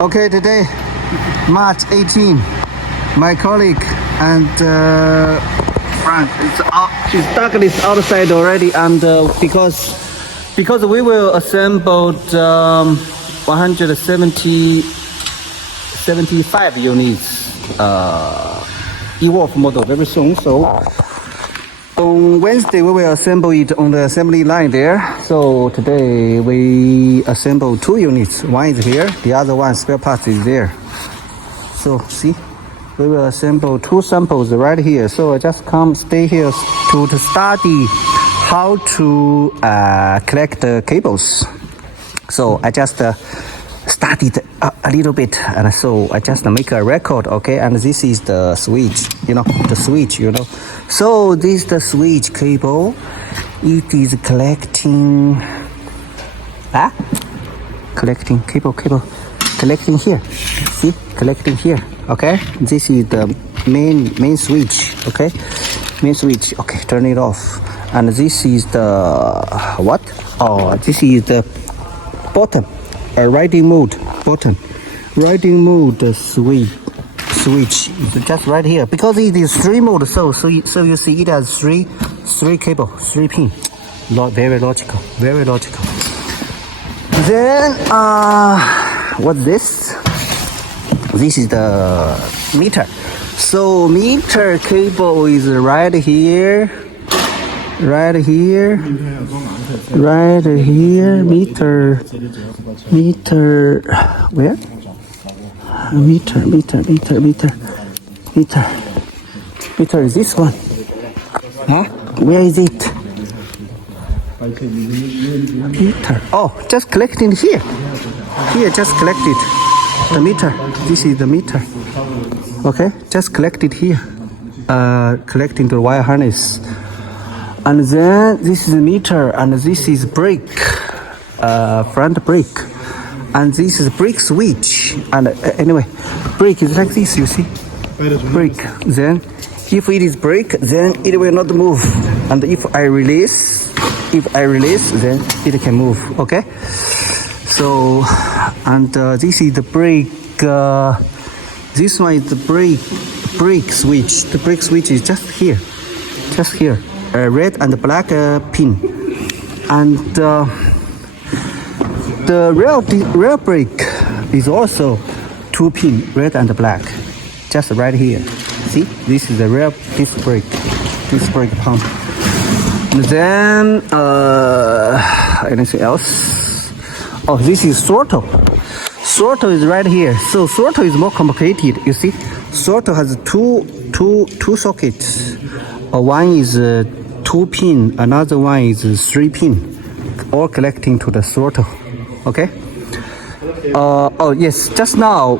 Okay, today, March 18, my colleague and friend, she's darkness outside already, and because we will assemble 175 units ewolf model very soon. So on Wednesday we will assemble it on the assembly line there. So today we assemble 2 units. One is here, the other one spare parts is there. So see, we will assemble 2 samples right here. So I just stay here to study how to collect the cables. So I just studied a little bit, and so I just make a record, okay? And this is the switch, the switch, So this is the switch cable. It is collecting, collecting cable, collecting here. See, collecting here, okay? This is the main switch, okay? Main switch, okay, turn it off. And this is the, what? Oh, this is the bottom. Riding mode button, riding mode switch just right here, because it is 3 mode. So you see it has three cable, 3 pin. Very logical. Then what's this? This is the meter. So meter cable is right here, meter, where? Meter is this one. Huh? Where is it? Meter. Oh, just collecting here. Here, just collect it. The meter. This is the meter. Okay, just collect it here. Collecting the wire harness. And then this is a meter, and this is brake, front brake, and this is brake switch. And anyway, brake is like this, you see, brake. Then if it is brake, then it will not move, and if I release, then it can move. Okay. So, and this is the brake. This one is the brake switch. The brake switch is just here. Red and black pin, and the rear brake is also 2 pin, red and black, just right here. See, this is the rear disc brake pump. And then anything else? Oh, this is throttle. Throttle is right here. So throttle is more complicated. You see, throttle has two sockets. One is 2 pin, another one is 3 pin, all collecting to the throttle. Okay. Oh yes, just now.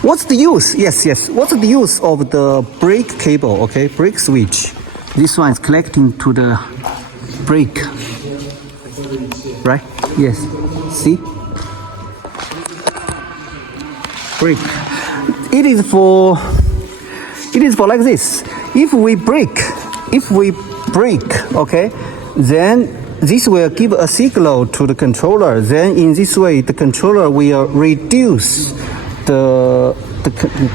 What's the use? Yes. What's the use of the brake cable? Okay, brake switch. This one is collecting to the brake. Right? Yes. See. Brake. It is for like this. If we break, okay, then this will give a signal to the controller. Then in this way, the controller will reduce the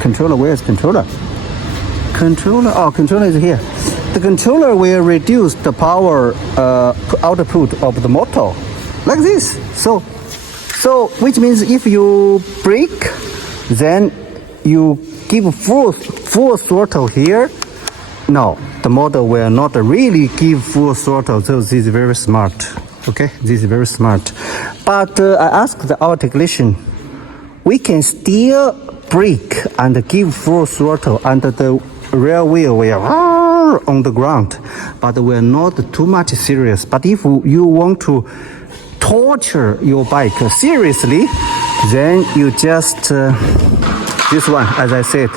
controller. Where is controller? Controller is here. The controller will reduce the power output of the motor, like this. So which means if you brake, then you give full throttle here. No, the motor will not really give full throttle. So this is very smart. Okay, this is very smart. But I asked our technician, we can still brake and give full throttle, and the rear wheel will on the ground, but we're not too much serious. But if you want to torture your bike seriously, then you just this one, as I said,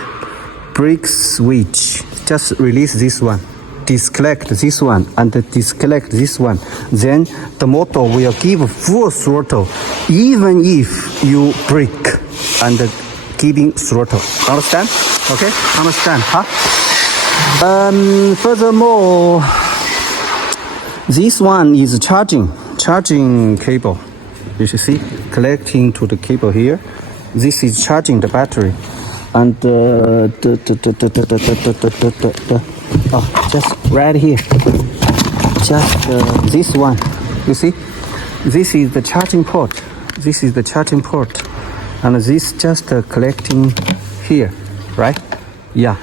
brake switch. Just release this one, disconnect this one, and disconnect this one. Then the motor will give full throttle, even if you brake and giving throttle. Understand? Okay? Understand? Huh? Furthermore, this one is charging cable. You should see, connecting to the cable here. This is charging the battery. And just right here. Just this one. You see? This is the charging port. This is the charging port. And this just collecting here, right? Yeah.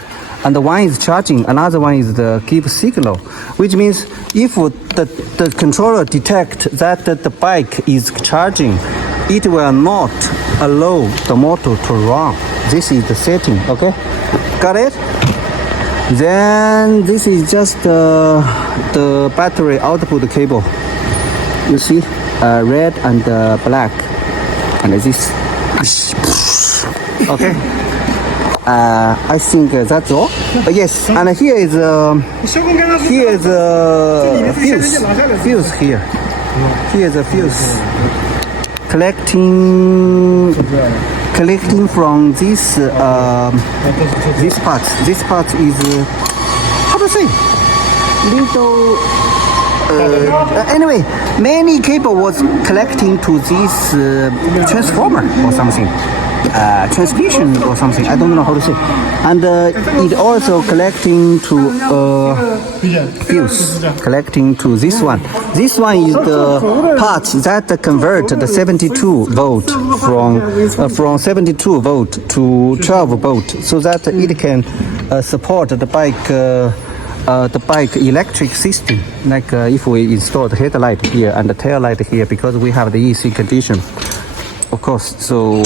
And one is charging, another one is the give signal, which means if the controller detect that the bike is charging, it will not allow the motor to run. This is the setting, okay? Got it? Then this is just the battery output cable. You see, red and black, and this. Okay. I think that's all. Yes, and here is fuse here. Here is a fuse collecting from this part. This part is how to say little. Anyway, many cable was collecting to this transformer or something. Transmission or something, I don't know how to say. And it also collecting to fuse, collecting to this one. This one is the part that convert the 72 volt from 72 volt to 12 volt, so that it can support the bike electric system. Like if we install the headlight here and the tail light here, because we have the EC condition. Of course, so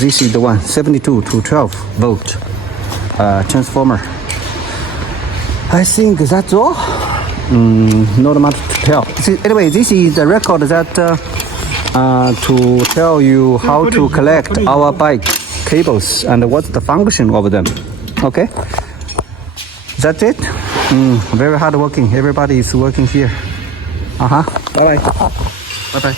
this is the one, 72 to 12 volt transformer. I think that's all. Not much to tell. Anyway, this is the record that to tell you how to collect our bike cables and what's the function of them. Okay, that's it. Very hard working. Everybody is working here. Bye bye. Bye bye.